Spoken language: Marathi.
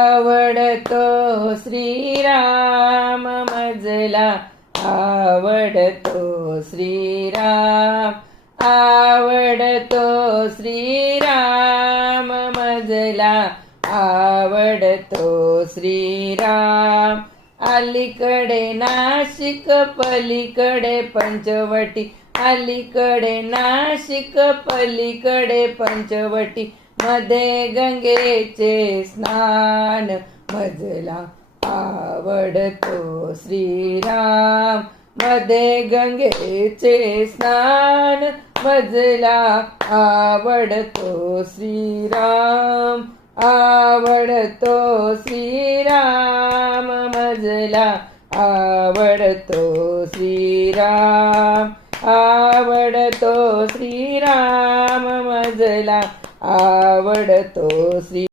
आवडतो श्रीराम मजला आवडतो श्रीराम आवडतो श्रीराम मजला आवडतो श्रीराम अलीकडे नाशिक पलीकडे पंचवटी अलीकडे नाशिक पलीकडे पंचवटी मध्ये गंगेचे स्नान मजला आवडतो श्रीराम मध्ये गंगेचे स्नान मजला आवडतो श्रीराम आवडतो श्रीराम मजला आवडतो श्रीराम आवडतो श्रीराम मजला आवडतो श्री